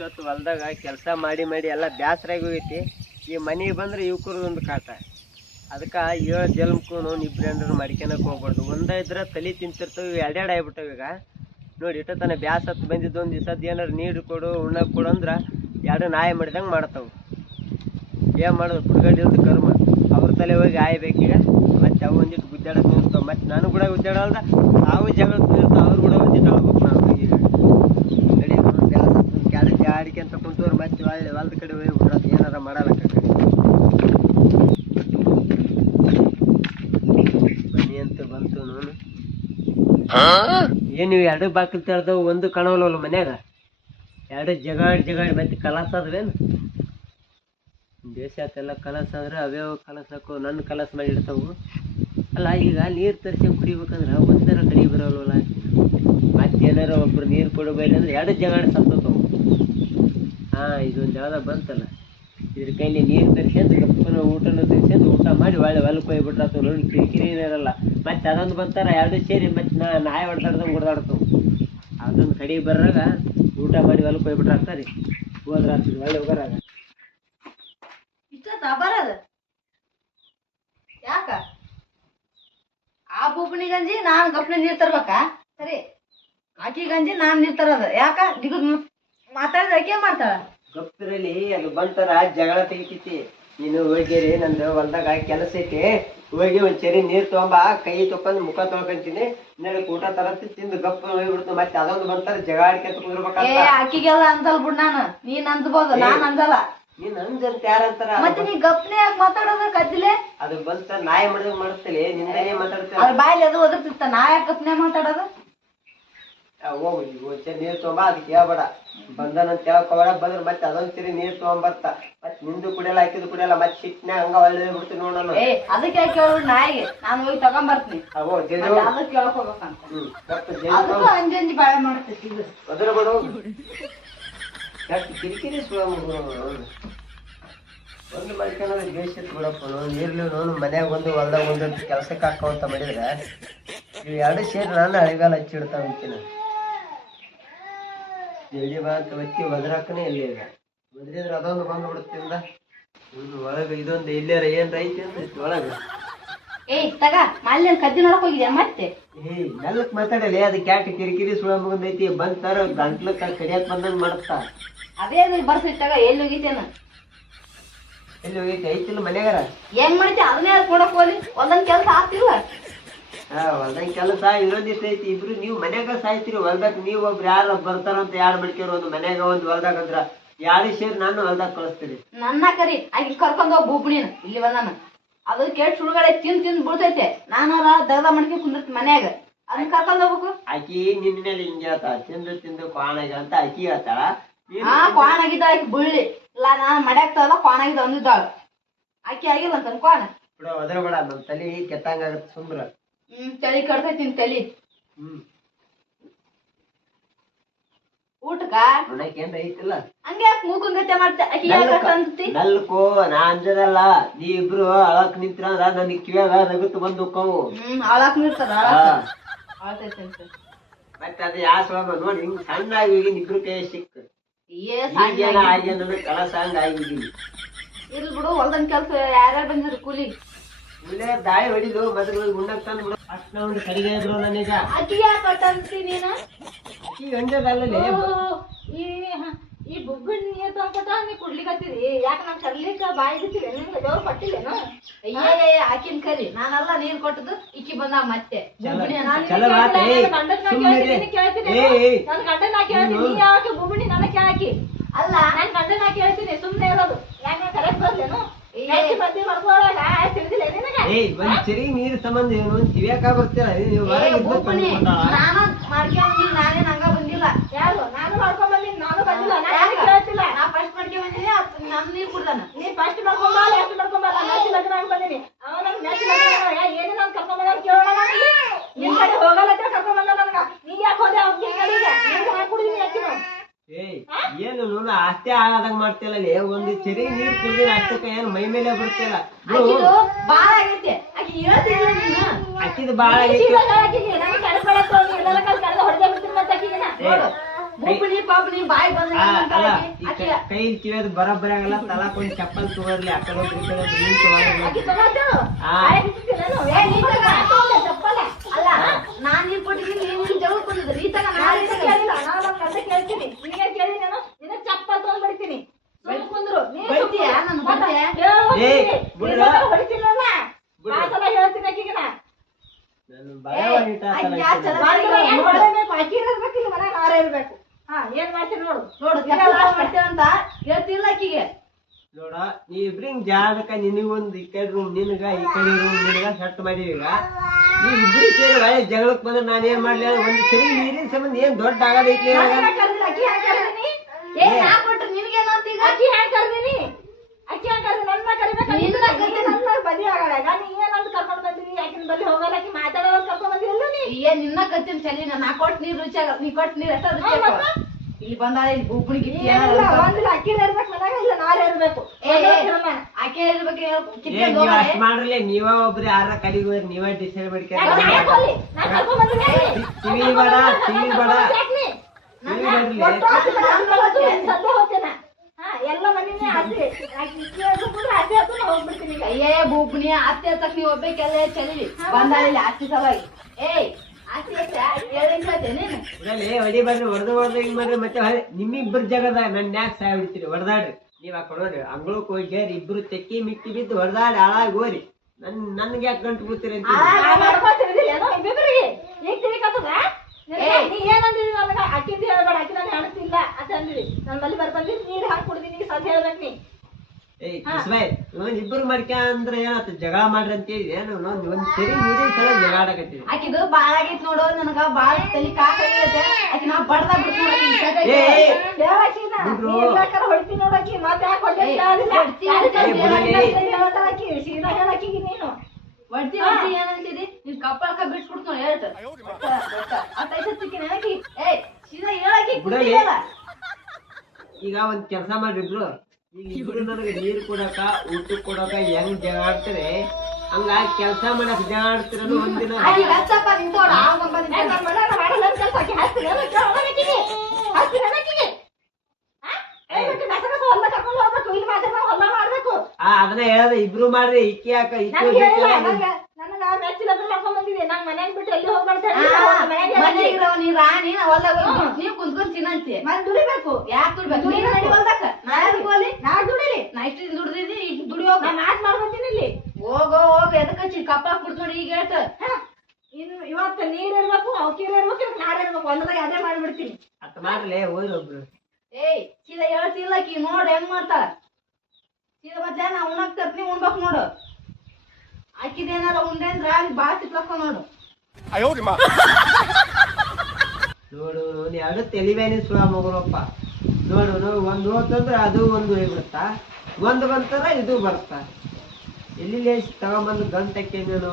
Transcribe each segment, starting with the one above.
ಇಷ್ಟೊತ್ತು ಹೊಲ್ದಾಗ ಕೆಲಸ ಮಾಡಿ ಮಾಡಿ ಎಲ್ಲ ಬ್ಯಾಸರಾಗಿ ಹೋಗೈತಿ. ಈ ಮನೆಗೆ ಬಂದ್ರೆ ಯುವಕರದೊಂದು ಕಾಟ. ಅದಕ್ಕೆ 7 ಜನ್ಮಕ್ಕೂ ಇಬ್ಬರು ಮಾಡ್ಕೊಳಕ್ಕೆ ಹೋಗ್ಬಾರ್ದು. ಒಂದೇ ಇದ್ರೆ ತಲೆ ತಿಂತಿರ್ತವೆ, ಎರಡೆರಡು ಆಗ್ಬಿಟ್ಟವೆ. ಈಗ ನೋಡಿ ಇಷ್ಟ ತನ ಬ್ಯಾಸ್ ಹತ್ತು ಬಂದಿದ್ದು ಒಂದು ದಿವಸದ್ದು ಏನಾರು ನೀರು ಕೊಡು ಉಣ್ಣಕ್ಕೆ ಕೊಡು ಅಂದ್ರೆ ಎರಡು ನಾಯಿ ಮಾಡಿದಂಗೆ ಮಾಡ್ತಾವೆ. ಏನು ಮಾಡೋದು, ಪುಡ್ಗಡ್ಡಿಲ್ದು ಕರ್ಮ. ಅವ್ರ ತಲೆ ಹೋಗಿ ಆಯ್ಬೇಕೀಗ. ಮತ್ತೆ ಅವು ಒಂದಿಟ್ಟು ಗುದ್ದಾಡಕ್ಕೆ ನಿಲ್ತಾವೆ. ಮತ್ತೆ ನಾನು ಕೂಡ ಗುದ್ದಾಡಲ್ದ ತಾವು ಜಗಳ ನಿಲ್ತಾವೆ, ಅವ್ರು ಕೂಡ ಗುದ್ದಾಡ್ಬೇಕು. ನಾವು ಈಗ ನಡಿ ಬ್ಯಾಸ್ ಹತ್ತು ಕ್ಯಾರೆಟ್ ಆಡಿಕೆಂತ ಕುಂತವ್ರು ಮತ್ತೆ ಒಳ್ಳೆ ಹೊಲ್ದ ಕಡೆ ಹೋಗಿ ಬಿಡ್ರದು ಏನಾರ ಮಾಡಲ್ಲ. ಮನೆ ಅಂತ ಬಂತು ನೋನು. ಏನು ಎರಡು ಬಾಕಿಲ್ ತೆಳ್ದವು, ಒಂದು ಕಾಣವಲ್ಲ ಮನ್ಯಾಗ. ಎರಡು ಜಗಾಡಿ ಮತ್ತೆ ಕಲಸ ಅದ್ವೇನು ದೇಶ ಆತೆಲ್ಲ ಕಲಸ ಅಂದ್ರೆ ಅವೇ ಕಲಸಕ್ಕೂ ನನ್ನ ಕಲಸ ಮಾಡಿ ಇಡ್ತಾವು. ಅಲ್ಲ ಈಗ ನೀರು ತರಿಸ್ಕೊಂಡು ಕುಡಿಬೇಕಂದ್ರೆ ಒಂದರ ಕಡೆ ಬರೋಲ್ವಲ್ಲ. ಮತ್ತೆ ಏನಾರ ಒಬ್ರು ನೀರು ಕೊಡಬೇಡ ಅಂದ್ರೆ ಎರಡು ಜಗಾಡಿ ಸತ್ತೋತವು. ಇದೊಂದು ಯಾವ್ದ ಬಂತಲ್ಲ, ಇದ್ರ ಕೈಲಿ ನೀರು ತರಿಸ್ಕೊಂಡು ಗಪ್ಪನ ಊಟನೂ ತರಿಸ್ಕೊಂಡು ಊಟ ಮಾಡಿ ಒಳ್ಳೆ ಹೊಲಕ್ಕೆ ಹೋಗ್ಬಿಟ್ರಾತು. ನೋಡಿ ಕಿರಿಕಿರಿನೇ ಇರಲ್ಲ. ಮತ್ತೆ ಅದೊಂದು ಬಂತಾರ ಎರಡು ಸೇರಿ ಮತ್ತೆ ನಾಯಿ ಹೊಡೆದಾಡ್ದಂಗೆ ಹೊಡೆದಾಡ್ತಾವೆ. ಅದೊಂದು ಕಡೆಗೆ ಬರ್ರಾಗ ಊಟ ಮಾಡಿ ಹೊಲಕ್ಕೆ ಹೋಗ್ಬಿಟ್ರಾಗ್ತಾರೆ. ಹೋದ್ರಾಗ್ತದೆ ಒಳ್ಳೆ ಹೋಗರಾಗ ಬರೋದು ಯಾಕ ಆ ಬೂಪಣಿ ಗಂಜಿ ನಾನು ಗಪ್ನ ನೀರ್ ತರ್ಬೇಕಾ? ಸರಿ, ಆಕಿ ಗಂಜಿ ನಾನ್ ನೀರ್ ತರೋದು ಯಾಕ? ದಿಗದ್ ಮಾತಾಡಿದ್ರೆ ಆಕೆ ಮಾಡ್ತಾಳ. ಗಪ್ಪಿರಲ್ಲಿ ಅದು ಬಂತಾರ ಜಗಳ ತೆಗಿತೈತಿ. ನೀನು ಹೋಗಿರಿ ನಂದು ಹೊಲ್ದಾಗ ಕೆಲಸ ಐತಿ, ಹೋಗಿ ಒಂದ್ ಚರಿ ನೀರ್ ತಗೊಂಬ, ಕೈ ತೊಕೊಂಡ್ ಮುಖ ತೊಳ್ಕೊಂತೀನಿ, ಇನ್ನೇಳಕ್ ಊಟ ತರತ್ತಿ ತಿಂದು ಗಪ್ಪ ಹೋಗ್ಬಿಡ್ತು. ಮತ್ತೆ ಅದೊಂದು ಬಂತಾರ ಜಗಳ ಆಡ್ಕೊಂತ ಕುಂದ್ರಬೇಕಂತ. ಆಕಿಗೆಲ್ಲ ಅಂದಲ್ ಬಿಡ್ ನಾನು, ನೀನ್ ಅಂದ್ಬೋದು, ನಾನ್ ಅಂದಲ್ಲ. ನೀನ್ ಅಂಜಂತ ಯಾರಂತಾರ? ಮತ್ತೆ ನೀ ಗಪ್ನೆ ಯಾಕೆ ಮಾತಾಡೋದ ಕದ್ದಿಲೆ? ಅದು ಬಂತ ನಾಯಿ ಮಾಡಿದಾಗ ಮಾಡ್ತೇಲೆ, ನಿಂದನೇ ಮಾತಾಡ್ತೇವೆ. ಅದ್ರ ಬಾಯಲ್ಲಿ ಅದು ಒದರ್ತಿರ್ತ, ನಾ ಯಾಕೆ ಗಪ್ನೆ ಮಾತಾಡೋದು? ಹೋಗು ಒಂದ್ ಚರಿ ನೀರ್ ತಗೊಂಬ, ಅದಕ್ಕೆ ಹೇಳ್ಬೇಡ. ಬಂದನಂತ ಹೇಳ್ಕೋಬೇಡ. ಬಂದ್ರೆ ಮತ್ತೆ ಅದೊಂದ್ ಸರಿ ನೀರ್ ತಗೊಂಬರ್ತ. ಮತ್ ನಿಂದು ಕುಡಿಯಲ್ಲ ಆಕಿದು ಕುಡಿಯಲ್ಲ. ಮತ್ತೆ ಸಿಟ್ನ್ಯಾಗ ಹಂಗ ಒಳ್ಳೆ ಬಿಡ್ತೀನಿ ನೋಡೋಣ. ಅದಕ್ಕೆ ಯಾಕೆ ಕೇಳ್ಬಿಡ್ ನಾಯಿಗೆ, ನಾನು ಹೋಗಿ ತಗೊಂಬರ್ತೀನಿ. ಅದಕ್ಕೆ ಕೇಳ್ಕೋಬೇಕಂತ ಅದಕ್ಕೂ ಅಂಜಿ ಬಾಳೆ ಮಾಡ್ತೈತಿ. ಅದ್ರ ಬಿಡು ಕಿರಿಕಿರಿ ಒಂದು ಮಾಡ್ಕೊಂಡ್ರೆ ಬೇಸಿತ್ ಬಿಡಪ್ಪ. ನೀರ್ಲಿ ನೋನು ಮನ್ಯಾಗ ಒಂದು ಹೊಲ್ದಾಗ ಒಂದು ಕೆಲ್ಸಕ್ಕೆ ಹಾಕೋಂತ ಮಾಡಿದ್ರೆ ಇವು ಎರಡು ಸೇರಿ ನಾನು ಹಳೆಗಾಲ ಹಚ್ಚಿಡ್ತಾವ ಅಂತೀನಿ. ಜಲ್ದಿ ಬಾ ಅಂತ ಬಚ್ಚಿ ಒದ್ರಾಕನೇ ಇಲ್ಲಿ ಈಗ ಒದ್ರಿದ್ರೆ ಅದೊಂದು ಬಂದು ಬಿಡುತ್ತಿಂದ. ಒಳಗೆ ಇದೊಂದು ಇಲ್ಲಾರ ಏನ್ ಐತಿ ಅಂತ ಒಳಗೆ. ತಗ ಮಾಲಿನ ಕದ್ದಿ ನೋಡಕ್ ಹೋಗಿದ್ಯಾ ಮತ್ತೆ? ನೆಲಕ್ ಮಾತಾಡಲಿ, ಅದು ಕ್ಯಾಟ್ ಕಿರಿಕಿರಿ ಸುಳ ಮುಗಿದೈತಿ. ಬಂತಾರ ಗಂಟ್ಲಕ್ಕ ಕಡಿಯಾಕ್ ಬಂದಂಗ್ ಮಾಡ್ತಾ. ಅದೇ ಬರ್ತೈತಿ. ತಗ ಎಲ್ಲಿ ಹೋಗಿದ್ದೇನ? ಎಲ್ಲಿ ಹೋಗೈತಿ? ಐತಿಲ್ಲ ಮನ್ಯಾಗಾರ. ಏನ್ ಮಾಡ್ತಿ? ಅದನ್ನೇ ಕೊಡಕ್ ಹೋಗಿ ಒಂದೊಂದ್ ಕೆಲ್ಸ ಆಗ್ತಿಲ್ಲ. ಹೊಲ್ದಂಗ್ ಕೆಲಸ ಇನ್ನೊಂದಿಷ್ಟ ಐತಿ. ಇಬ್ರು ನೀವು ಮನ್ಯಾಗ ಸಾಯ್ತಿರಿ. ಹೊಲ್ದಾಗ ನೀವ್ ಒಬ್ರು ಯಾರ ಬರ್ತಾರಂತ ಯಾರು ಮಾಡ್ಕ್ಯಾರ ಒಂದು ಮನ್ಯಾಗ ಒಂದು ಹೊಲ್ದಾಗ ಅಂದ್ರ ಯಾರು ಸೇರಿ ನಾನು ಹೊಲ್ದಾಗ ಕಳಿಸ್ತೀರಿ. ನನ್ನ ಕರಿ ಆಕಿ ಕರ್ಕೊಂಡ್ ಹೋಗ್ ಬೂಪಣಿನ ಇಲ್ಲಿ ಬಂದಾನ. ಅದು ಕೇಟ್ ಸುಳ್ಗಡೆ ತಿಂದ್ ಬೀಳ್ತೈತೆ. ನಾನಾರ ದಗದ ಮಾಡ್ಕೊಂಡ್ ಕುಂದಿರ್ತಿ ಮನ್ಯಾಗ, ಅದನ್ನ ಕರ್ಕೊಂಡ್ ಹೋಗ್ಬೇಕು. ಆಕಿ ನಿನ್ನ ಮೇಲೆ ಹಿಂಗೆ ಹೇಳ್ತಾಳ, ತಿಂದು ಕ್ವಾಣಾಗ ಅಂತ ಆಕಿ ಹೇಳ್ತಾಳ. ಕ್ವಾನ್ ಆಗಿದ್ದ ಆಕಿ ಬೀಳ್ಳಿ ಇಲ್ಲ, ನಾನ್ ಮಡ್ಯಾಗ್ತಾವಲ್ಲ ಕ್ವಾನ್ ಆಗಿದ್ದ ಅಂದಿದ್ದಾಳ. ಆಕಿ ಆಗಿಲ್ಲ ಅಂತ ಕ್ವಾನ್ ಬಿಡ ಒದ್ರ ಬೇಡ. ನಮ್ ತಲಿ ಕೆಟ್ಟಂಗ ಆಗತ್ತ ಸುಮ್ರ. ತಲಿ ಕಡ್ತೈತಿ ನಿನ್ ತಲಿ. ಊಟಕ್ಕ ಏನ್ ಐತಿಲ್ಲ ಹಂಗೆ ಯಾಕೆ ಮೂಕಂಗತೆ ಮಾಡ್ತೆ? ಆಕಿ ಯಾಕಂತಿ ನಲ್ಕೋ ನಾ ಅಂಜದಲ್ಲ. ನೀ ಇಬ್ರು ಅಳಕ್ ನಿಂತ್ರ ನನಗ್ ಕಿವ್ಯಾಗ ನಗುತ್ತು ಬಂದು ಹೋಕ್ಕವು. ಅಳಕ್ ನಿಂತಾರ ಮತ್ತೆ ಅದು ಯಾ ಸೊಳಗ ನೋಡಿ ಹಿಂಗ್ ಸಣ್ಣ ಆಗಿದ್ದೀನಿ. ಇಬ್ರು ಕೈ ಸಿಕ್ಕ ಆಗಿ ನನಗ್ ಕಲಸ ಹಂಗ ಆಗಿದ್ದೀನಿ. ಇರ್ಲಿ ಬಿಡು, ಹೊಲ್ದನ್ ಕೆಲ್ಸ ಯಾರ್ಯಾರು ಬಂದಿದ್ರು ಕೂಲಿ ಇಲ್ಲೇ ದಾಳಿ ಹೊಡಿಲು ಮೊದಲು ಉಣ್ಣಕ್ ತಂದ್ ಬಿಡು. ಅಷ್ಟ ಒಂದು ಕಡಿಗೆ ಇದ್ರು ನನಗ. ಅಕ್ಕಿ ಯಾಕಂತಿ ನೀನು? ಅಕ್ಕಿ ಗಂಜದಲ್ಲೇ ಈ ಬುಗ್ಗನ್ ನೀರ್ ತಂದ್ಕೊತ ನೀ ಕುಡ್ಲಿಕತ್ತೀರಿ. ಯಾಕೆ ನಾನ್ ಕರ್ಲಿಕ್ಕ ಬಾಯಿ ಬಿಟ್ಟಿವೆ ನಿಮ್ಗೆ ದೇವ್ರು ಕೊಟ್ಟಿಲ್ಲೇನು? ಅಯ್ಯೇ ಆಕಿನ್ ಕರಿ, ನಾನೆಲ್ಲ ನೀರ್ ಕೊಟ್ಟದ್ದು ಇಕ್ಕಿ ಬಂದ ಮತ್ತೆ. ನನ್ ಗಂಡನ ಕೇಳ್ತೀನಿ, ನೀ ಯಾಕೆ ಬುಗ್ಗಣಿ ನನ್ನ ಕೇಳಾಕಿ? ಅಲ್ಲ ನನ್ ಗಂಡನ ಕೇಳ್ತೀನಿ, ಸುಮ್ನೆ ಇರೋದು. ಯಾಕೆ ಕರೆಕ್ಟ್ ಬರ್ಲೇನು? ನೀರ್ ಸಂಬಂಧ ಏನು ಕಿವಿಯಾಕ ಬರ್ತೀರ? ನಾನು ಮಾಡ್ಕೊಂಡ್ ನಾನೇ ನಂಗ ಬಂದಿಲ್ಲ. ಯಾರು? ನಾನು ಮಾಡ್ಕೊಂಡ್ ಬಂದಿನಿ. ನಾನು ಬಂದಿಲ್ಲ. ನಾ ಫಸ್ಟ್ ಮಾಡ್ಕೊಂಡ್ ಬಂದಿನಿ. ನಮ್ ನೀರ್ ಕುಡ್ದಾನ. ನೀ ಫಸ್ಟ್ ಮಾಡ್ಕೊಂಬ, ಲಾಸ್ಟ್ ಮಾಡ್ಕೊಂಬ. ಬಂದಿನಿ. ಅವ ನನ್ ಏನು ನಾನ್ ಕರ್ಕೊಂಡ್ ಬಂದ ಕೇಳೋಣ. ನಿಮ್ ಕಡೆ ಹೋಗಲ್ಲ ಕರ್ಕೊಂಡ್ ಬಂದ ನನ್ಗ. ನೀ ಯಾಕೆ ಹೋದೆ ಅವ್ನ ಕಡೆಗೆ? ಕುಡಿದೀನಿ ಯಾಕೆ? ಏನು ನೋಡು ಅಷ್ಟೇ ಆದಂಗ ಮಾಡ್ತಿಲ್ಲ. ಒಂದು ಚೆರಿ ನೀರ್ ಕುಡಿದಿನ ಅಷ್ಟಕ್ಕ ಏನು ಮೈ ಮೇಲೆ ಬರ್ತಿಲ್ಲ. ಬಾಳ ಆಗೈತೆ ಅಕ್ಕಿದ್ ಬಾಳ ಆಗೈತಿ. ಬುಪ್ಪಣಿ ಪಾಪಣಿ ಬಾಯಿ ಬಂದ ಕೈ ಕಿವಿಯೋದು ಬರೋಬ್ಬರಿ ಆಗಲ್ಲ ತಲಾಕ್ ಒಂದ್ ಚಪ್ಪಲ್ ತಗೋರ್ಲಿ ಆ ಕಡೆ ಹೋಗ್ರಿ ಈ ಕಡೆ ಹೋಗ್ರಿ, ನೀನ್ ತಗೋರಿ. ಅಲ್ಲ ನಾನ್ ನೀರ್ ಕೊಟ್ಟಿದ್ದೀನಿ ನೀನ್ ಜಗಳ ಕೊಟ್ಟಿದ್ರಿ ಈ ತರ ಕೇಳಿಲ್ಲ ನಾನು ಕಸ ಕೇಳ್ತೀನಿ ನಿನಗೆ ಕೇಳಿ ನಾನು ನಿನ್ನ ಚಪ್ಪಲ್ ತಗೊಂಡ್ ಬಿಡ್ತೀನಿ ಕುಂದ್ರು ಹೊಡಿತೀನಲ್ಲ ಮಾತಲ್ಲ ಹೇಳ್ತೀನಿ ಆಕಿಗೆ ನಾ ಇರ್ಬೇಕಿಲ್ಲ ಮನೆ ನಾರೇ ಇರ್ಬೇಕು. ಹಾ ಏನ್ ಮಾಡ್ತೀನಿ ನೋಡು ಮಾಡ್ತೀರಂತ ಹೇಳ್ತಿಲ್ಲ ಆಕಿಗೆ. ನೋಡ ನೀ ಇಬ್ರಿಂಗ್ ಜಾಗಕ್ಕ ನಿನಗೊಂದ್ ಈ ಕಡೆ ರೂಮ್ ನಿನಗ ಈ ಕಡೆ ರೂಮ್ ನಿನಗ ಸೆಟ್ ಮಾಡಿವಿ. ಈಗ ನೀವ್ ಇಬ್ರು ಸೇರಿ ಒಳ್ಳೆ ಜಗಳಕ್ ಬಂದ್ರೆ ನಾನ್ ಏನ್ ಮಾಡ್ಲಿ? ಒಂದ್ ಸರಿ ನೀರಿನ ಸಂಬಂಧ ಏನ್ ದೊಡ್ಡ ಆಗದೈತಿ? ಅಕ್ಕಿ ಹ್ಯಾಂಗ್ ಕರ್ದೀನಿ ಅಕ್ಕಿ ಹ್ಯಾಂಗ್ ಕರ್ದಿ ನನ್ನ ಕರಿಬೇಕು ಬದಿ ಆಗಲ್ಲ. ನಾನು ಏನಂತ ಕರ್ಕೊಂಡ್ ಬಂದಿನಿ ಯಾಕಿನ ಬದಿ ಹೋಗಲ್ಲ ಆಕಿ ಮಾತಾಡೋದ್ ಕರ್ಕೊಂಡ್ ಬಂದಿರಲ್ಲ ನೀ ಏನ್ ನಿನ್ನ ಕತ್ತಿನ ಚಲಿ ನಾ ಕೊಟ್ಟು ನೀರ್ ರುಚಿ ಆಗ ನೀ ಕೊಟ್ಟು ನೀರ್ ಎಷ್ಟ ರುಚಿ ಆಗ ಇಲ್ಲಿ ಬಂದಾಳ ಇಲ್ಲಿ ಬುಬ್ಬಣಿಗೆ ಅಕ್ಕಿ ಇರ್ಬೇಕು ಮನ್ಯಾಗ ಇಲ್ಲ ನಾರೇ ಇರ್ಬೇಕು ಅಕ್ಕಿ ಇರ್ಬೇಕು ಮಾಡ್ರಲ್ಲ ನೀವ ಒಬ್ರು ಯಾರ ಕಡಿಗೆ ಹೋಗಿ ನೀವ ಡಿಸೈಡ್ ಮಾಡ್ಕೊಂಡ್ ಟಿವಿ ಬೇಡ ಟಿವಿ ಬೇಡ ಎಲ್ಲ ಮನೇನೆ ಹೋಗ್ಬಿಡ್ತೀನಿ. ಅಯ್ಯೇ ಬೂಬ್ನಿ ಅತ್ತೆ ಹತ್ತಕ್ ನೀವ್ ಒಬ್ಬೇಕೆಲ್ಲ ಚಲಿ ಬಂದಾಳಿಲ್ಲ ಅತ್ತಿ ಸಲುವಾಗಿ. ಏಯ್ ಹೊಡಿ ಬರ್ರಿ ಹೊಡೆದು ಹಿಂಗ್ ಮಾಡ್ರಿ ಮತ್ತೆ ನಿಮ್ಮಿಬ್ಬರ ಜಗದ ನನ್ ಯಾಕೆ ಸಾಯ್ ಬಿಡ್ತೀರಿ? ಹೊಡೆದಾಡ್ರಿ ನೀವ್ ಆ ಕೊಡೋರಿ ಅಂಗಳಕ್ ಹೋಗಿ ಇಬ್ರು ತೆಕ್ಕಿ ಮಿಕ್ಕಿ ಬಿದ್ದು ಹೊಡೆದಾಡಿ ಹಾಳಾಗಿ ಹೋರಿ. ನನ್ಗೆ ಯಾಕೆ ಗಂಟು ಬಿಡ್ತೀರಿ ಅಂತ ಏನಂದಿರಿ ನನಗ ಅಕ್ಕಿಂದ ಹೇಳ್ಬೇಡ ಅಕ್ಕಿ ನಾನು ಹೇಳ್ತಿಲ್ಲ ಅಂತ ಅಂದಿರಿ. ನನ್ ಬಲ್ಲಿ ಬರ್ಬಂದಿ ನೀರ್ ಹಾಕಿ ಕುಡ್ದೀನಿ ಸದ್ ಹೇಳ್ಬೇಕು ನೀ. ಇಬ್ಬರು ಮಾಡ್ಕ ಅಂದ್ರೆ ಏನಾತ ಜಗಳ ಮಾಡ್ರಿ ಅಂತ ಹೇಳಿ ಏನು ಒಂದ್ ಸರಿ ನೀರಿನ ಸಲ ಜಗಳ ಆಡಕತ್ತೀವಿ. ಆಕಿದು ಬಾಳ ಆಗೈತಿ ನೋಡು ನನಗ ಬಾಳ ತಲಿ ಕಾಕೈತೆ ಆಕಿ ನಾ ಬಡ್ದ ಬಿಡ್ತೀನಿ ಹೊಡ್ತಿ ನೋಡಕಿ ಮತ್ತೆ ಯಾಕೆ ಸೀದಾ ಹೇಳಕ್ಕಿಗೆ ನೀನು ಹೊಡ್ತಿ ಹೊಡ್ತಿ ಏನಂತಿದಿ ನಿನ್ ಕಪ್ಪಳಕ ಬಿಟ್ಬಿಡ್ತು ಹೇಳ್ತ ಅತ್ತೈತಿಕ್ಕಿ ಏ ಸೀದಾ ಹೇಳಕಿ ಈಗ ಒಂದ್ ಕೆಲ್ಸ ಮಾಡ್ರಿಬ್ರು. ಈಗ ಇಬ್ರು ನನಗೆ ನೀರ್ ಕೊಡಕ ಊಟ ಕೊಡಕ ಹೆಂಗ್ ಜಗಳ ಆಡ್ತಾರೆ ಹಂಗ ಕೆಲ್ಸ ಮಾಡಕ್ ಜಗಳ ಆಡ್ತಿರ ಒಂದಿನ ಅದನ್ನ ಹೇಳದ ಇಬ್ರು ಮಾಡ್ರಿ ಇಕ್ಕಿ ಯಾಕ ನನಗ ಮೆಚ್ಚಿಲ್ಲ ಮಾಡ್ಕೊಂಡ್ ಬಂದಿದೆ ನಾನ್ ಮನ್ಯಾಗ ಬಿಟ್ಟು ಎಲ್ಲಿ ಹೋಗ್ಬಾರ್ದು ನೀ ರಾಣಿ ನೀವ್ ಕುಂತ್ಕೊಂಡ್ ತಿನ್ನಂತಿ ಮನ್ ದುಡಿಬೇಕು ಯಾಕೆ ದುಡಿಬೇಕು ನೀನ್ ನಡಿ ಹೊಲ್ದಕ್ಕ ನಾ ದುಡಿಲಿ ನಾ ಇಷ್ಟು ದುಡ್ದಿನಿ ಈಗ ದುಡಿ ಹೋಗ ಮಾತ್ ಮಾಡ್ಕೊತೀನಿ ಇಲ್ಲಿ ಹೋಗ ಎದಕ್ಕ ಕಪ್ಪ ಬಿಡ್ತು ನೋಡಿ ಈಗ ಹೇಳ್ತ ಇನ್ನು ಇವತ್ತು ನೀರ್ ಇರ್ಬೇಕು ಅವಕೀರ್ ಇರ್ಬೇಕು ನಾರ್ ಇರ್ಬೇಕು ಒಂದ್ರಾಗ ಅದೇ ಮಾಡ್ಬಿಡ್ತೀನಿ ಅತ್ತ ಮಾಡ್ಲಿ ಹೋಯ್ರಿ ಒಬ್ರು. ಏಯ್ ಸೀದಾ ಹೇಳ್ತಿಲ್ಲ ಕಿ ನೋಡ್ ಹೆಂಗ್ ಮಾಡ್ತಾಳ ಸೀದಾ ಮಧ್ಯಾಹ್ನ ಉಣ್ಣಕ್ ತರ್ತೀನಿ ಉಣ್ಬೇಕು ನೋಡು ಹಾಕಿದೇನಾರ ಉಂಡೆ ಅಂದ್ರ ಅಲ್ಲಿ ಬಾಳ ತಿಕ್ಲಕ್ಕ ನೋಡು. ನೋಡು ಎರಡು ತೆಲಿವೇನಿ ಸುಳ ಮಗುರಪ್ಪ. ನೋಡು ಒಂದ್ ಹೋತಂದ್ರ ಅದು ಒಂದು ಹೋಗ್ಬಿಡುತ್ತ ಒಂದ್ ಬಂತರ ಇದು ಬರುತ್ತ. ಎಲ್ಲಿ ತಗೊಂಬಂದು ಗಂಟಕ್ಕೆ ನೀನು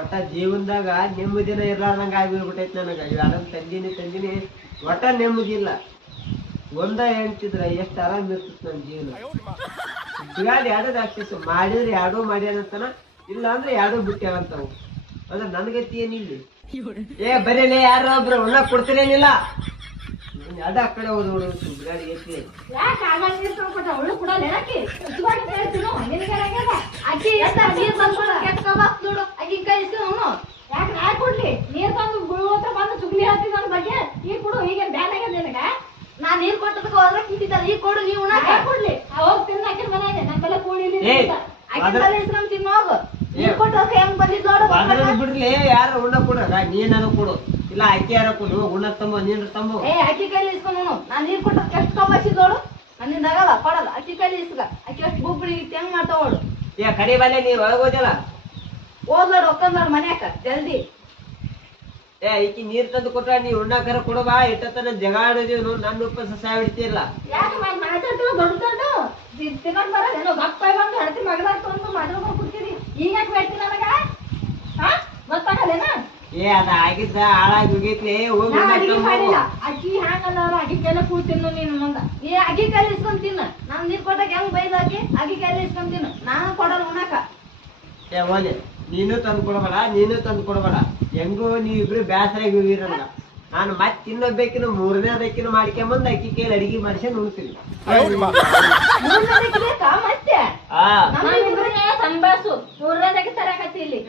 ಒಟ್ಟ ಜೀವನದಾಗ ನೆಮ್ಮದಿನ ಇರ್ಲಾರ್ದಂಗ ಆಗಿಬಿಡ್ಬಿಟ್ಟೈತಿ ನನಗ. ಅದನ್ನ ತಂದಿನಿ ಒಟ್ಟ ನೆಮ್ಮದಿ ಇಲ್ಲ. ಒಂದ ಹೇಳ್ತಿದ್ರ ಎಷ್ಟ್ ಆರಾಮ್ ಇರ್ತಿತ್ ನನ್ ಜೀವನ. ಬಿಗಾಡಿ ಎರಡು ರಾಕ್ಷಸ ಮಾಡಿದ್ರೆ ಎರಡೂ ಮಾಡ್ಯಾನಂತನ ಇಲ್ಲ ಅಂದ್ರೆ ಎರಡೂ ಬಿಟ್ಟ್ಯಾವಂತಾವು. ಅಂದ್ರೆ ನನ್ಗತಿ ಏನಿಲ್ಲಿ ಏ ಬರೀಲೇ ಯಾರ ಒಬ್ರು ಒಣ ಕೊಡ್ತಿರೇನಿಲ್ಲ ಅದ ಆ ಕಡೆ ಹೋದ್ ನೋಡು ಬಿಗಾಡಿ ಐತಿ ನೀರ್ ತಂದು ಗುಳುವತ್ರ ಬಂದು ಚುಗ್ಲಿ ಹಾಕ್ತಿ ನನ್ನ ಬಗ್ಗೆ ಈ ಕೊಡು ಈಗ ಬ್ಯಾನ್ ಆಗ್ಯದ ನಿನಗ ನಾ ನೀರ್ ಕೊಟ್ಟದಕ್ಕೆ ಹೋದ್ರೆ ಕಿಟ್ಟಿದ್ದಾರ ಈಗ ಕೊಡು ನೀವು ಕೊಡ್ಲಿ ಹೋಗ್ ತಿನ್ನ ಹಾಕಿನ ಮನೆಗೆ ನನ್ನ ಬೆಲೆ ಕೂಡಿ ಇಸ್ಕೊಂಡ್ ತಿನ್ನೋಗ ನೀರ್ ಕೊಟ್ಟದಕ್ಕೆ ಹೆಂಗ್ ಬಂದಿದ್ ನೋಡು ಬಿಡ್ಲಿ ಯಾರ ಉಣ್ಣ ಕೊಡ್ರ ನೀನಾರು ಕೊಡು ಇಲ್ಲ ಅಕ್ಕಿ ಯಾರ ಕೊಡು ಉಣ್ಣ ತಂಬ ನೀನು ತಂಬ ಏ ಅಕ್ಕಿ ಕೈಲಿ ಇಸ್ಕೊಂಡು ನಾನ್ ನೀರ್ ಕೊಟ್ಟದಕ್ಕೆ ಎಷ್ಟು ಕಮ್ಮಸಿದ್ ನೋಡು ನನ್ನಿಂದ ಆಗಲ್ಲ ಕೊಡಲ್ಲ ಅಕ್ಕಿ ಕೈಲಿ ಇಸ್ಕ ಅಕ್ಕಿ ಎಷ್ಟು ಬುಬ್ಬಡಿ ಹೆಂಗ್ ಮಾಡ್ತಾವ ನೋಡು ಏ ಕಡಿ ಬಲ್ಲೆ ನೀವ್ ಒಳಗೋದಿಲ್ಲ ಹೋಗ್ಲಾಡು ಒಕ್ಕಂದಾರ ಮನ್ಯಾಕ ಜಲ್ದಿ ಏ ಈಕಿ ನೀರ್ ತಂದು ಕೊಟ್ರ ನೀ ಉಣ್ಣಾಕರ ಕೊಡಬಾ ಇಟ್ಟತನ ಜಗಾಡಿದೀವಿ ನನ್ನ ಉಪವಾಸ ಸಾಯ ಬಿಡ್ತಿರ್ಲ ಯಾಕೆ ಮಾತಾಡ್ತೀವ ದೊಡ್ಡ ತಿನ್ನಕ್ ಬರೋದೇನೋ ಗಪ್ಪ ಬಂದು ಹಡತಿ ಮಗದಾಗ ತಂದು ಮಾಡ್ಕೊಂಡು ಕೂತೀರಿ ಈಗ ಯಾಕೆ ಬೇಡ್ತಿ ನನಗ ಗೊತ್ತಾಗಲ್ಲೇನ ಏ ಅದ ಆಗಿದ್ದ ಹಾಳಾಗಿ ಹೋಗೈತ್ಲಿ ಹೋಗಿ ಮಾಡಿಲ್ಲ ಅಕ್ಕಿ ಹ್ಯಾಂಗಲ್ಲ ಅಕ್ಕಿ ಕೈಲ ಕೂತಿನ್ನು ನೀನು ಮುಂದ ನೀ ಅಕ್ಕಿ ಕೈಲಿ ಇಸ್ಕೊಂಡ್ ತಿನ್ನ ನಾನ್ ನೀರ್ ಕೊಟ್ಟಾಗ ಹೆಂಗ್ ಬೈದು ಅಕ್ಕಿ ಕೈಲಿ ಇಸ್ಕೊಂಡ್ ತಿನ್ನು ನಾನು ಕೊಡಲ್ಲ ಉಣ್ಣಾಕ ಏ ಹೋದೆ ನೀನು ತಂದು ಕೊಡಬೇಡ ಹೆಂಗೋ ನೀವಿಬ್ರು ಬ್ಯಾಸರಾಗಿ ಹೋಗಿರ ನಾನು ಮತ್ತೆ ಇನ್ನೊಬ್ಬೇಕಿನ ಮೂರನೇದಕ್ಕಿನ ಮಾಡ್ಕೊಂಬಂದ್ ಅಕ್ಕಿ ಕೈಲಿ ಅಡಿಗೆ ಮಾಡ್ಸ್ಕೊಂಡ್ ಉಣ್ತೀನಿ. ಮೂರನೇದಕ್ಕೆ ಬೇಕಾ ಮತ್ತೆ ಆ ಸಂಬಾಸು ಮೂರನೇದಕ್ಕೆ ತರಕತ್ತಿ ಇಲ್ಲಿ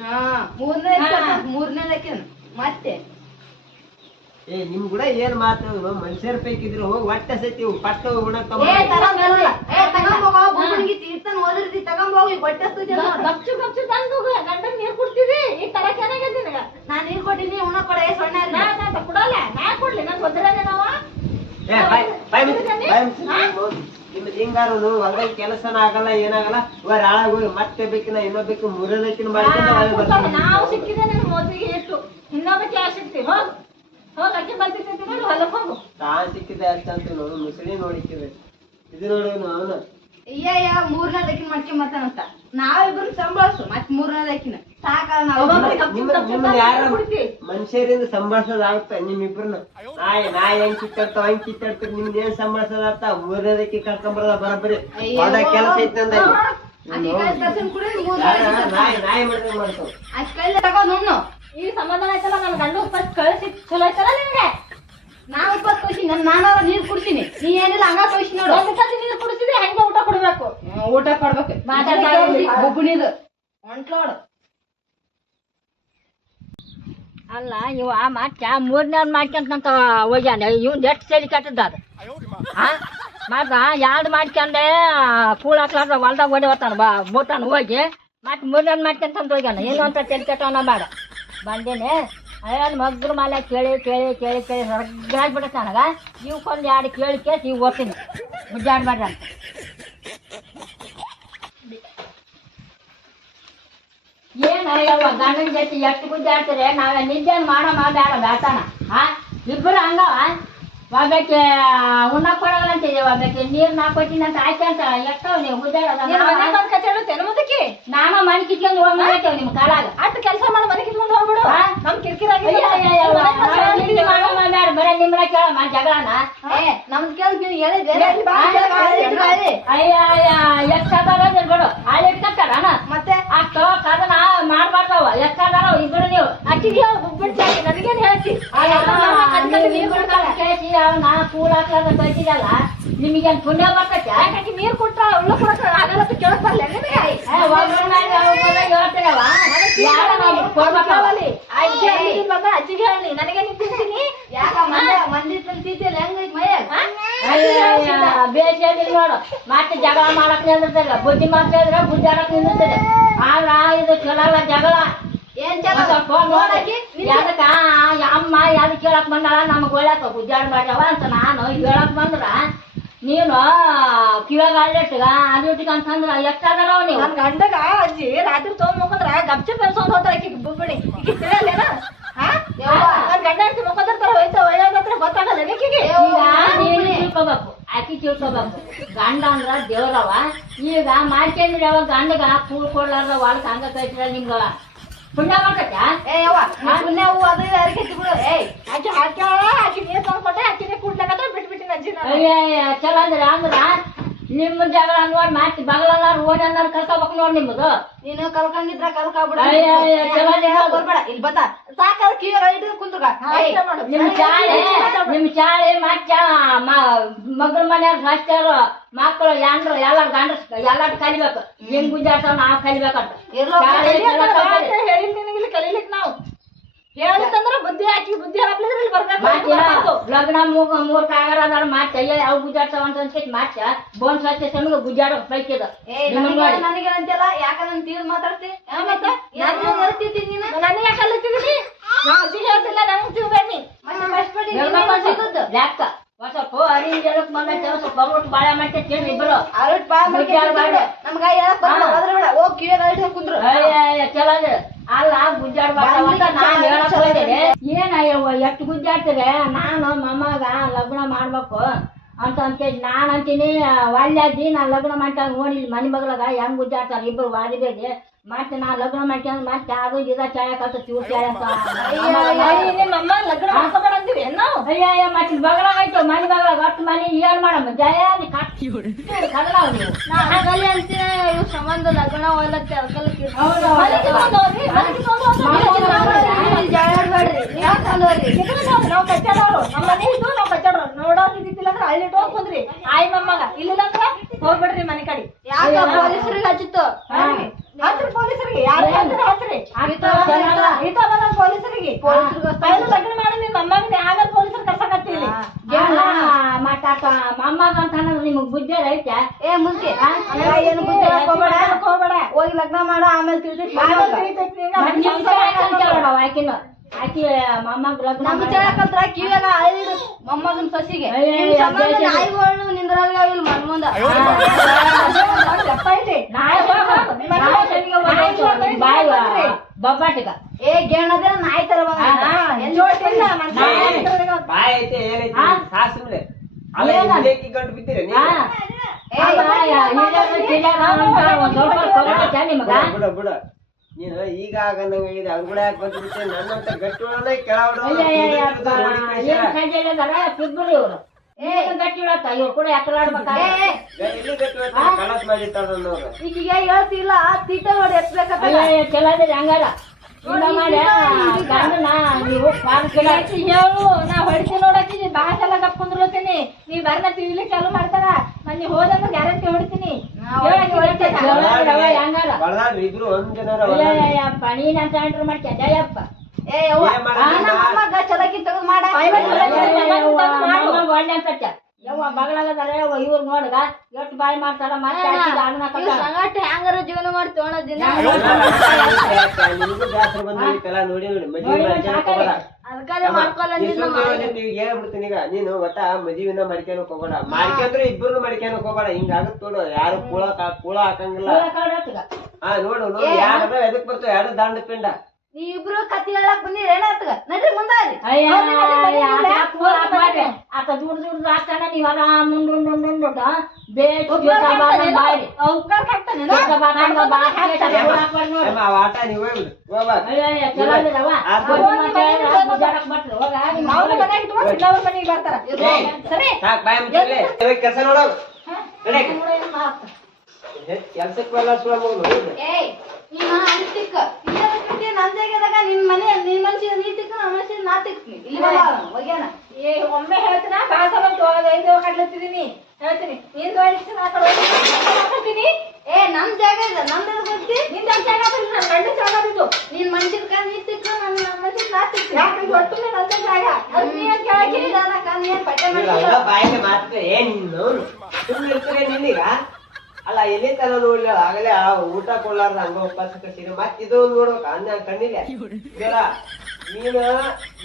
ಮೂರನೇದಕ್ಕೆ ಮತ್ತೆ ನಿಮ್ ಕೂಡ ಏನ್ ಮಾತಾಡೋದು ಮನುಷ್ಯರ ಪೈಕಿದ್ರು ಹೋಗಿ ಹೊಟ್ಟೆ ಸತಿ ಪಟ್ಟ ಉಣಕ್ ನೀರ್ ಕುಡ್ತೀವಿ ಈ ತರ ಚೆನ್ನಾಗದಿ ನಾ ನೀರ್ ಕೊಟ್ಟಿನಿ ಉಣ ಕೊಡ ಸೊಣ್ಣ ಕೊಡಲ್ಲ ನಾ ಕೊಡ್ಲಿ ನನ್ ಗೊತ್ತಿರಲ್ಲ ನಾವ ನಿಮ್ದು ಹಿಂಗಾರು ಹೊಲದಾಗ ಕೆಲಸನ ಆಗಲ್ಲ ಏನಾಗಲ್ಲ ಇವಾಗ ಹಾಳಾಗೋಗಿ ಮತ್ತೆ ಬೇಕಿನ ಇನ್ನೊಬ್ಬೇಕು ಮೂರನೇದಕ್ಕಿನ ಮಾಡ್ಕೊಂಡು ನಾವು ಸಿಕ್ಕಿದೆ ನನ್ ಮೊದಲಿಗೆ ಎಷ್ಟು ಇನ್ನೊಬ್ಬಕ್ಕೆ ಸಿಕ್ತಿ ಹೋಗ್ ಹೋಗ್ ಅಕ್ಕಿ ಬರ್ತಿರ್ತೀನಿ ಹೊಲಕ್ ಹೋಗು ತಾನ್ ಸಿಕ್ಕಿದೆ ಅಷ್ಟಂತ ನೋಡು ಮುಸಳಿ ನೋಡಿಕ್ಕಿದೆ ಇದು ನೋಡು ಅವನ ಅಯ್ಯ ಮೂರನೇದಕ್ಕಿನ ಮಾಡ್ಕೊಂಬರ್ತಾನಂತ ನಾವಿಬ್ರು ಸಂಭಾಳ್ಸು ಮತ್ ಮೂರನೇದಕ್ಕಿನ ಸಾಕಲ್ಲ ನಾವು ಯಾರ ಮನುಷ್ಯರಿಂದ ಸಂಭಾಳ್ಸೋದಾಗ್ತ ನಿಮ್ಮಿಬ್ರನ್ನ ನಾಯಿ ಹೆಂಗ್ ಕಿತ್ತಾಡ್ತಾವ ಹಂಗ್ ಕಿತ್ತಾಡ್ತೀರಿ ನಿಮ್ದು ಏನ್ ಸಂಭಾಳ್ಸೋದಾಗ್ತ ಮೂರನೇದಕ್ಕೆ ಕರ್ಕೊಂಬರದ ಬರಬರಿ ಕೆಲಸ ಐತಿ ಅಂದ ನಾಯಿ ಮಾಡ್ದಂಗ್ ಮಾಡ್ತಾವ ಅದ್ ಕೈಲಿ ತಗೊಂಡ್ ಉಣ್ಣು ಈ ಸಮಾಧಾನ ಆಯ್ತಲ್ಲ ನನ್ ಗಂಡ ಉಪ್ಪತ್ ಕಳಿಸಿ ಚಲೋ ಆಯ್ತಲ್ಲ ನಿಮ್ಗೆ ನಾ ಉಪ್ಪತ್ ಕಳ್ಸಿನಿ ನಾನು ನೀರ್ ಕುಡ್ತೀನಿ ನೀ ಏನಿಲ್ಲ ಹಂಗ ಕಳ್ಸಿ ನೋಡು ಒಂದ್ ಸತಿ ನೀರ್ ಕುಡಿಸಿದ್ರೆ ಹಂಗೆ ಊಟ ಕೊಡ್ಬೇಕು ಊಟ ಕೊಡ್ಬೇಕು ಬುಬ್ಬಣಿದು ಹೊಂಟ್ಲೋಡು ಅಲ್ಲ ಇವ ಮತ್ತ ಮೂರನೇವ್ರು ಮಾಡ್ಕೊಂತ ಹೋಗ್ಯಾನ ಇವ್ನ ಎಷ್ಟು ಸರಿ ಕಟ್ಟದ ಅದು ಮತ್ತ ಎರಡು ಮಾಡ್ಕೊಂಡೆ ಕೂಳ್ ಹಾಕ್ಲಾರ್ದ ಹೊಲ್ದಾಗ ಹೊಡಿ ಹೋಗ್ತಾನ ಬೋತಾನ ಹೋಗಿ ಮತ್ತೆ ಮೂರನೇವ್ರು ಮಾಡ್ಕೊಂತ ಹೋಗ್ಯಾನ ಏನು ಅಂತ ತಲೆ ಕೆಟ್ಟವನ ಮಾಡ ಬಂದೇನೆ ಅಯ್ಯನ್ ಮಗ್ರ ಮಾಲೆ ಕೇಳಿ ಕೇಳಿ ಕೇಳಿ ಕೇಳಿ ಹೊರಗಾಗ್ಬಿಡತ್ತೆ ನನಗ ಇವಕ್ಕೊಂದು ಎರಡು ಕೇಳಿ ಕೇಳಿ ಇವ್ ಓದ್ತೀನಿ ಮುಜ್ಜಾಡ್ಬೇಡ್ರಿ ಅಂತ ಏನಯ್ಯವ್ವ ಗಂಡನ ಜೊತೆ ಎಷ್ಟು ಗುದ್ದಾಡ್ತಾರೆ ನಾವೇ ನಿಜ ಮಾಡೋ ಬೇಡ ಬೇತಾನ ಇಬ್ಬರು ಹಂಗವ ಒಬ್ಬಕ್ಕೆ ಉಣ್ಣಕ್ ಕೊಡೋಲ್ಲ ಅಂತಿದೆ ಒಬ್ಬಕ್ಕೆ ನೀರ್ ನಾಕೊಟ್ಟಿನ ಅಂತ ಆಯ್ಕೆ ಅಂತ ಎಷ್ಟವ ನೀವು ಗುದ್ದಾಡೋದ ನಾನು ಮನೆ ಕಿತ್ಕೊಂಡು ಹೋಗಿ ಮಾಡ್ತೇವೆ ನಿಮ್ ಕಾಲಾಗ ಅಷ್ಟು ಕೆಲಸ ಮಾಡಿ ಮನೆ ಕಿತ್ಕೊಂಡು ಹೋಗ್ಬಿಡು ನಮ್ ಕಿರಿಕಿರಿ ಬೇಡ ಬರೀ ನಿಮ್ನ ಕೇಳಮ್ಮ ಜಗಳನ ನಮ್ದು ಕೇಳ್ತೀನಿ ಹೇಳಿದ್ದೆ ಅಯ್ಯ ಎಷ್ಟಾದಾರ ಬಿಡು ಹಾಳು ಇಟ್ಕೊತಾರ ಮತ್ತೆ ಅಷ್ಟು ಕದನ ಮಾಡ್ಬಾರ್ದವ ಎಷ್ಟಾದಾರ ಇಬ್ಬರು ನೀವು ಅಕ್ಕಿಗೆ ಬಿಡ್ಸಾಕಿ ನನಗೇನ್ ಹೇಳ್ತಿ ಕೇಳಿಸಿ ನಾ ಕೂಲ್ ಹಾಕ್ಲಾರ್ದ ಬೈತಿದಲ್ಲ ನಿಮಗೇನ್ ಪುಣ್ಯ ಬರ್ತೈತೆ ಯಾಕೆ ನೀರ್ ಕೊಟ್ರ ಉಳ್ಳ ಕೊಡ್ತ ಆಗಲ್ಲ ಕೇಳಿಸ್ಬರ್ಲ ಅಜ್ಜಿಗೆ ಹೇಳಿ ನನಗೆ ನಿಂತೀನಿ ಯಾಕ ಮಂದಿ ತಿಂತಿಲ್ಲ ಹೆಂಗೈತಿ ಮೈಯಾಗ ಬೇಸಿಗೆ ನೋಡು ಮತ್ತೆ ಜಗಳ ಮಾಡಕ್ ನಿಂದಿರ್ತಲ್ಲ ಬುದ್ಧಿ ಮಾಡ್ತಾ ಇದ್ರೆ ಬುದ್ಧಿ ಆಡಕ್ ನಿಂದಿರ್ತದೆ ಆದ್ರ ಇದು ಚಲೋ ಅಲ್ಲ ಜಗಳ ಏನ್ ಯಾದಕ್ಕ ಅಮ್ಮ ಯಾವ್ದು ಕೇಳಕ್ ಬಂದಾಳ ನಮಗ್ ಒಳ್ಯಾಕ ಬುದ್ಧಾಡ್ ಮಾಡ್ಯಾವ ಅಂತ ನಾನು ಹೇಳಕ್ ಬಂದ್ರ ನೀನು ಕಿವಾಗ ಅಲ್ಲಿಟ್ಗ ಅಲ್ಲಿಟ್ಟಿಗ ಅಂತಂದ್ರ ಎಷ್ಟಾದಾರ ನೀವು ನನ್ ಗಂಡಗ ಅಜ್ಜಿ ರಾತ್ರಿ ತಗೊಂಡ್ ಮುಖಂದ್ರ ಗಪ್ಚ ಬೆಳ್ಸೊಂಡ್ ಹೋಗ್ತಾರ ಆಕಿ ಬುಬ್ಬಣಿ ಈಕಿ ತಿಳಿಯಲ್ಲೇನ ನನ್ ಗಂಡ ಅಡ್ತಿ ಮುಖಂದಿರ್ತಾರ ಹೋಯ್ತ ಒಳ್ಳೆದ್ರ ಗೊತ್ತಾಗಲ್ಲ ಆಕಿಗೆ ನೀನು ತಿಳ್ಕೊಬೇಕು ಆಕಿ ತಿಳ್ಕೊಬೇಕು ಗಂಡ ಅಂದ್ರ ದೇವ್ರವ ಈಗ ಮಾಡ್ಕೊಂಡ್ರಿ ಅವಾಗ ಗಂಡಗ ಕೂಳ್ ಕೊಡ್ಲಾರ್ದ ಒಳಕ್ ಹಂಗ ಕಳ್ಸಿರ ನಿಮ್ಗ ಪುಣ್ಯ ಮಾಡ್ತೈತಾ ಪುಣ್ಯ ಹೂ ಅದು ಅರಿಕೆ ಬಿಡು ಆಕಿ ಹಾಕ್ಯಾಳ ಆಕಿ ನೀರ್ ತಗೊಂಡ್ಕೊಟ್ಟೆ ಆಕಿನೇ ಕೂಡ್ಲಾಕತ್ರ ಬಿಟ್ಬಿಟ್ಟಿನ ಅಜ್ಜಿ ಚಲೋ ಅಂದ್ರ ನಿಮ್ಮ ಜಗಳ ನೋಡ್ ಮಾತಿ ಬಗಲನ್ನಾರು ಓಡನ್ನಾರು ಕಲ್ಕೋಬೇಕು ನೋಡ್ ನಿಮ್ಮದು ನೀನು ಕಲ್ಕೊಂಡಿದ್ರ ಕಲ್ಕೊಬಿಡ ಬರ್ಬೇಡ ಇಲ್ಲಿ ಬತ್ತ ಸಾಕಾದ ಕಿವಿಯಾಗ ಇಟ್ಟು ಕುಂತ್ಕ ನಿಮ್ ಚಾಳಿ ಮಚ್ಚ ಮಗಳ ಮನೆಯವ್ರ ಸಾಸ್ತಾರ ಮಕ್ಕಳು ಯಾಂಡ್ರು ಎಲ್ಲ ಗಂಡಸ್ ಎಲ್ಲಾಟ ಕಲಿಬೇಕು ಹೆಂಗ್ ಗುಂಜಾಡ್ತಾವ ನಾವ್ ಕಲಿಬೇಕಂತ ಹೇಳಿ ನಿನಗಿಲ್ಲಿ ಕಲೀಲಿಕ್ ನಾವು ಹೇಳತ್ತಂದ್ರ ಬುದ್ಧಿ ಹಾಕಿ ಬುದ್ಧಿ ಹಾಕ್ಲಿದ್ರೆ ಇಲ್ಲಿ ಬರ್ಬೇಕು ಲಗ್ನ ಮೂರ್ ಕಾಗರ ಅದಾರ ಮತ್ತೆ ಅವ್ ಗುಜಾಡ್ತಾವ ಅಂತ ಮತ್ತೆ ಬೋನ್ ಸ್ವಚ್ಛ ಸಣ್ಣ ಗುಜಾಡೋ ಪೈಕಿದ ನನಗೆ ಅಂತೆಲ್ಲ ಯಾಕ ನನ್ ತೀರ್ ಮಾತಾಡ್ತಿ ಹೇಳ್ತಿದ್ದೀನಿ ನೀನು ನನಗೆ ಯಾಕೆ ಅಲ್ಲತ್ತಿದ್ದೀನಿ ನಾವು ಅಜ್ಜಿಗೆ ಹೇಳ್ತಿಲ್ಲ ನಂಗೆ ತಿಳ್ಬೇಡಿ ಲೆಕ್ಕ ಸ್ವಲ್ಪ ಅರಿನ್ ಜನಕ್ ಬಂದ ಸ್ವಲ್ಪ ಬರೋಟ್ ಬಾಳೆ ಮಾಡ್ತೇ ಕೇಳಿ ಇಬ್ರು ನಮ್ಗ ಹೇಳಕ್ ಬರಬೇಡ ಹೋಗ್ ಕಿವಿಯಾಗ ಕುಂದ್ರು ಚಲೋ ಅಲ್ಲ ಗುಜ್ಜಾಡ್ಬಾರ್ದು ಅಂತ ನಾನ್ ಹೇಳಕ್ ಹೋಗಿದ್ದೇನೆ ಏನಯ್ಯವ್ವ ಎಷ್ಟು ಗುಜ್ಜಾಡ್ತದೆ ನಾನು ಮೊಮ್ಮಗ ಲಗ್ನ ಮಾಡ್ಬೇಕು ಅಂತ ಅಂತೇಳಿ ನಾನ್ ಅಂತೀನಿ ಒಳ್ಳೆದಿ ನಾನ್ ಲಗ್ನ ಮಾಡ್ತಾಗ ನೋಡಿ ಮನೆ ಮಗಳಾಗ ಹೆಂಗ್ ಗುಜ್ಜಾಡ್ತಾರ ಇಬ್ರು ವಾದಿಬೇಡಿ ಮತ್ತೆ ನಾ ಲಗ್ನ ಮಾಡ್ಕೊಂಡ್ ಮತ್ತೆ ಅದು ಇದ ಚಾಯ ಕಲ್ತ ಚಾಯ ಅಂತ ನಿಮ್ಮಮ್ಮ ಲಗ್ನ ಮಾಡ್ಕೊಬೇಡ ಅಂತೀವಿ ನಾವು ಅಯ್ಯ ಮತ್ತೆ ಬಗಲಾಗ ಆಯ್ತು ಮನೆ ಬಗಲಾಗ ಒಟ್ಟು ಮನೆ ಏನ್ ಮಾಡಮ್ಮ ಜಯ ಕದಲಾವ ನೀವು ಹಾಗಲ್ಲಿ ಅಂತೀರ ಇವ್ ಸಂಬಂಧ ಲಗ್ನ ಹೋಗ್ಲತ್ತೆ ಅದಕ್ಕೆಲ್ಲ ಹೋಗ್ಬೇಡ್ರಿ ನೀವ್ ತಂದೋರಿ ನಾವು ಕಚ್ಚಾಡೋರು ನಮ್ಮ ಮನೆ ಇದ್ದು ನಾವು ಕಚ್ಚಾಡೋರು ನೋಡೋರ್ ಇದ್ದಿಲ್ಲ ಅಂದ್ರೆ ಅಲ್ಲಿ ಇಟ್ಟು ಕುಂದ್ರಿ ಆಯ್ ಮೊಮ್ಮಗ ಇಲ್ಲಿಲ್ಲ ಅಂದ್ರೆ ಹೋಗ್ಬಿಡ್ರಿ ಮನೆ ಕಡೆ ಯಾಕ ಪೊಲೀಸರಿಗೆ ಹಚ್ಚಿತ್ತು ಹಚ್ಚ್ರಿ ಪೊಲೀಸರಿಗೆ ಯಾರು ಹಚ್ಚ್ರಿ ಪೊಲೀಸರಿಗೆ ಲಗ್ನ ಮಾಡಿ ನಿಮ್ ಮೊಮ್ಮಗನ ಆಮೇಲೆ ಪೊಲೀಸರು ಕರ್ಸಕತ್ತೀವಿ ಮಟ್ಟಾಕ ಮೊಮ್ಮಗ ಅಂತ ಅನ್ನೋದು ನಿಮಗ್ ಬುದ್ಧಿ ಐತೆ ಏ ಮುಂಚೆ ಏನು ಬುದ್ಧಿ ಹೋಗ್ಬೇಡ ಹೋಗಿ ಲಗ್ನ ಮಾಡ ಆಮೇಲೆ ಆಕಿನ ಆಕಿ ಮೊಮ್ಮಗ ಲಗ್ನ ನಮ್ ಕಲ್ತ್ರ ಕಿವಿಯಾಗ ಅಳಿದು ಮೊಮ್ಮಗನ ಸಸಿಗೆ ನಾಯಿಗಳು ನಿಂದ್ರಾಗ ಇಲ್ಲ ಮನ್ ಮುಂದ ಬಬ್ಬಾಟಿಗ ಏ ಗೇಣದ ನಾಯಿ ತರ ಬಾಯ್ ಐತೆ ಏನೈತಿ ಸಾಸುಮ್ಲೆ ಅಲ್ಲ ಇಲೇಕಿ ಗಂಟು ಬಿದ್ದೀರಿ ಬಿಡ ಬಿಡ ನೀನು ಈಗ ಆಗಂದಂಗಾಗಿದೆ ಅವ್ರ ಕೂಡ ಯಾಕೆ ಬಂದ್ಬಿಟ್ಟೆ ನನ್ನಂತ ಗಟ್ಟಿ ಒಳನ ಕೆಳಗಡೆ ಇವ್ರು ಗಟ್ಟಿ ಇವ್ರು ಕೂಡ ಎಲ್ಲಿ ಗಟ್ಟಿ ಕಲಸ್ ಮಾಡಿರ್ತಾರ ಅನ್ನೋರು ಈಗ ಹೇಳ್ತಿಲ್ಲ ತೀಟ ನೋಡಿ ಎತ್ಬೇಕಂತ ಚಲೋ ಹಂಗಾರ ನೀವು ಹೇಳು ನಾ ಹೊಡಿತೀನಿ ನೋಡತ್ತೀನಿ ಬಾಸ್ ಎಲ್ಲ ಕಪ್ಕೊಂಡ್ರತೀನಿ ನೀವ್ ಬರ್ನ ತಿಳಿ ಚಾಲು ಮಾಡ್ತಾರ ನೀ ಹೋದಂಗ ಗ್ಯಾರಂಟಿ ಹೊಡಿತೀನಿ ಇಬ್ರು ಒಂದ್ ಜನರ ಯಪ್ಪ ನೀನ್ ಅಂತ ಎಂಟ್ರ್ ಮಾಡ್ಕೊಂಡ ಯಪ್ಪ ಚಲಕಿ ತೆಗೆದು ಮಾಡ ಒಳ್ಳೆ ಅಂತ ಯವ್ವ ಬಗಳಾಗದಾರೆ ಇವ್ರು ನೋಡ್ಗ ಎಷ್ಟು ಬಾಯಿ ಮಾಡ್ತಾರ ಮತ್ತೆ ಹ್ಯಾಂಗಾರ ಜೀವನ ಮಾಡ್ತೀವಣ ದಿನ ನಿಮ್ಗೂ ಜಾಸ್ತಿ ಬಂದಿತ್ತಲ್ಲ ನೋಡಿ ನೋಡಿ ಮದ್ವೆ ಅದಕ್ಕಾದ್ರೆ ಮಾಡ್ಕೊಲ್ಲ ಹೇಳ್ಬಿಡ್ತೀನಿ ಈಗ ನೀನು ಒಟ್ಟ ಮದುವಿನ ಮಾಡ್ಕೊಳಕ್ ಹೋಗ್ಬೇಡ ಮಾಡ್ಕೊಂಡ್ರೆ ಇಬ್ಬರು ಮಾಡ್ಕೊಳಕ್ ಹೋಗ್ಬೇಡ ಹಿಂಗಾಗತ್ ನೋಡು ಯಾರು ಕೂಳ ಹಾಕಂಗಿಲ್ಲ ಹಾ ನೋಡು ನೋಡು ಯಾರ ಎದಕ್ ಬರ್ತಾವ ಎರಡು ದಾಂಡ ಪಿಂಡ ನೀವಿಬ್ರು ಕತ್ತಿ ಹೇಳಕ್ ಬಂದಿರಿ ಏನಾಗ್ತದ ನಡ್ರಿ ಮುಂದಾರಿ ಆತ ದುಡ್ಡು ದುಡ್ದು ಹಾಕ್ತಾನ ನೀವ್ ಆರಾಮ್ ಆಟ ನೀವು ಕೆಲಸ ನೋಡ ಕೆಲ್ಸಕ್ಕೆ ಬರಲ್ಲ ನಿನ್ ಮನೆ ನಿನ್ ಮನ್ಸಿಗೆ ನೀ ತಿಕ್ಕ ನನ್ನ ಮನ್ಸಿಗೆ ನಾ ತಿಕ್ತೀನಿ ಇಲ್ಲಿ ಹೋಗ್ಯಾನ ಒಮ್ಮೆ ಹೇಳ್ತೀನ ಬಾಸು ಕಡ್ಲತ್ತಿದೀನಿ ಹೇಳ್ತೀನಿ ನೀನ್ ಏ ನಮ್ ಜಾಗ ಇಲ್ಲ ನಮ್ದು ಗೊತ್ತಿ ನಿನ್ ಜಾಗ ನನ್ನ ಗಂಡ ಜಾಗದಿದ್ದು ನಿನ್ ಮನ್ಸಿಗೆ ನೀ ತಿಕ್ಕ ನನ್ನ ಮನ್ಸಿಗೆ ನಾ ತಿಕ್ತೀನಿ ಒಟ್ಟು ನನ್ನ ಜಾಗ ನೀನ್ ಪಟ್ಟೆ ಬಾಯಿಗೆ ಮಾತ್ರ ಏನ್ ಸುಮ್ಮನೆ ನಿನ್ನೀಗ ಅಲ್ಲ ಎಲ್ಲಿ ತರ ನೋಡ್ಲಿ ಆಗಲೇ ಆ ಊಟ ಕೊಡ್ಲಾರ್ದ ಹಂಗ ಉಪವಾಸ ಕಟ್ಟಿರಿ ಮತ್ ಇದು ನೋಡ್ಬೇಕ ಅನ್ನ ಕಣ್ಣಿಲ್ಲ ಬೇಡ ನೀನು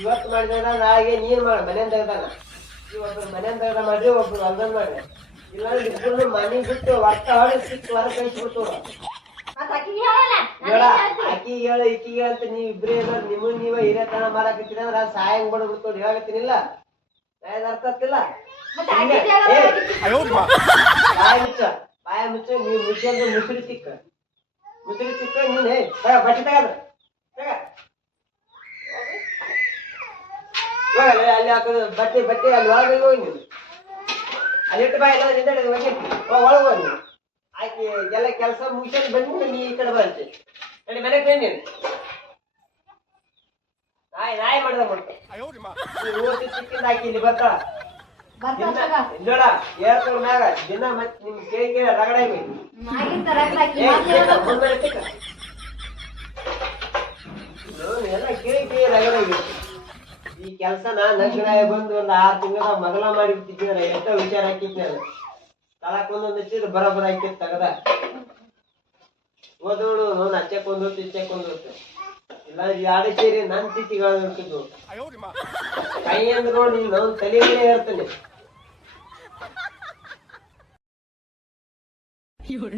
ಇವತ್ತು ಮಾಡಿದ್ರ ನಾಳೆಗೆ ನೀನ್ ಮಾಡ ಮನೆಯಿಂದ ತೆಗ್ದಾನ ಒಬ್ರು ಮನೆಯಿಂದ ತೆಗ್ದ ಮಾಡ್ರಿ ಒಬ್ರು ಹೊಲ್ದಂದ್ ಮಾಡ್ರಿ ಇಲ್ಲಾಂದ್ರೆ ಇಬ್ಬರು ಮನೆ ಬಿಟ್ಟು ಒಟ್ಟ ಹೊಡೆ ಸಿಕ್ತು ಹೊರ ಕಳಿಸ್ಬಿಡ್ತು ಬೇಡ ಆಕಿ ಹೇಳು ಈಕಿ ಅಂತ ನೀವ್ ಇಬ್ರೇ ಏನಾದ್ರು ನಿಮಗ್ ನೀವ ಹಿರಿಯತನ ಮಾಡಾಕತ್ತೀರ ಅಂದ್ರ ಸಹಾಯ ಬಿಡ್ಬಿಡ್ತು ಹೇಳಕತ್ತೀನಿಲ್ಲ ಅರ್ಥ ಆಗ್ತಿಲ್ಲ ಬಾಯ ಮುಚ್ಚ ನೀವು ಮುಚ್ಚಂದ್ರೆ ಮುಸುರಿ ತಿಕ್ಕ ನೀನೆ ಬಟ್ಟೆ ತಗದ ಅಲ್ಲಿ ಹಾಕೋದು ಬಟ್ಟೆ ಅಲ್ಲಿ ಒಳಗೆ ಹೋಗಿ ನೀನು ಅಲ್ಲಿ ಇಟ್ಟು ಬಾಯಿ ಎಲ್ಲ ನಿಂತಾಡಿ ಒಳಗೆ ಹೋಗಿ ನೀನು ಆಕೆ ಎಲ್ಲ ಕೆಲಸ ಮುಗಿಸ್ಕೊಂಡು ಬಂದ್ಬಿಟ್ಟು ನೀ ಈ ಕಡೆ ಬರುತ್ತೆ ನಡಿ ಮನೆಗೆ ಬಂದಿ ನಾಯಿ ಮಾಡ್ದ ಮಾಡ್ತೆ ಚಿಕ್ಕಿಂದ ಆಕಿ ಇಲ್ಲಿ ಬರ್ತಾಳ ನೋಡ ಹೇಳ್ಕೊಳ್ ಮ್ಯಾಗ ದಿನ ಮತ್ ನಿಮ್ ಕೇಳಿ ರಗಡಾಗಿ ಎಲ್ಲ ಕೇಳಿ ರಗಡಾಗಿ ಈ ಕೆಲ್ಸನ ನಗ್ನಾಯ ಬಂದು ಒಂದ್ 6 ತಿಂಗಳ ಮಗಲ ಮಾಡಿ ಬಿಟ್ಟಿದ್ದೀರ ಎಷ್ಟೋ ವಿಚಾರ ಹಾಕಿದ್ನಲ್ಲ ತಳಕೊಂದೊಂದು ಹಚ್ಚಿದ್ರೆ ಬರೋಬ್ಬರ ಹಾಕಿದ್ ತಗದ ಓದೋಳು ನೋಡ್ ಹಚ್ಚಕೊಂಡ್ ಹೋಗ್ತು ಇಚ್ಚಕೊಂಡ್ ಹೋಗ್ತು ಇಲ್ಲ ಎರಡು ಸೇರಿ ನನ್ ತಿಥಿಗಳು ಇರ್ತಿದ್ವು ಕೈ ಅಂದ್ ನೋಡಿ ನಾವು ತಲೆ ಮೇಲೆ ಹೇಳ್ತೇನೆ You're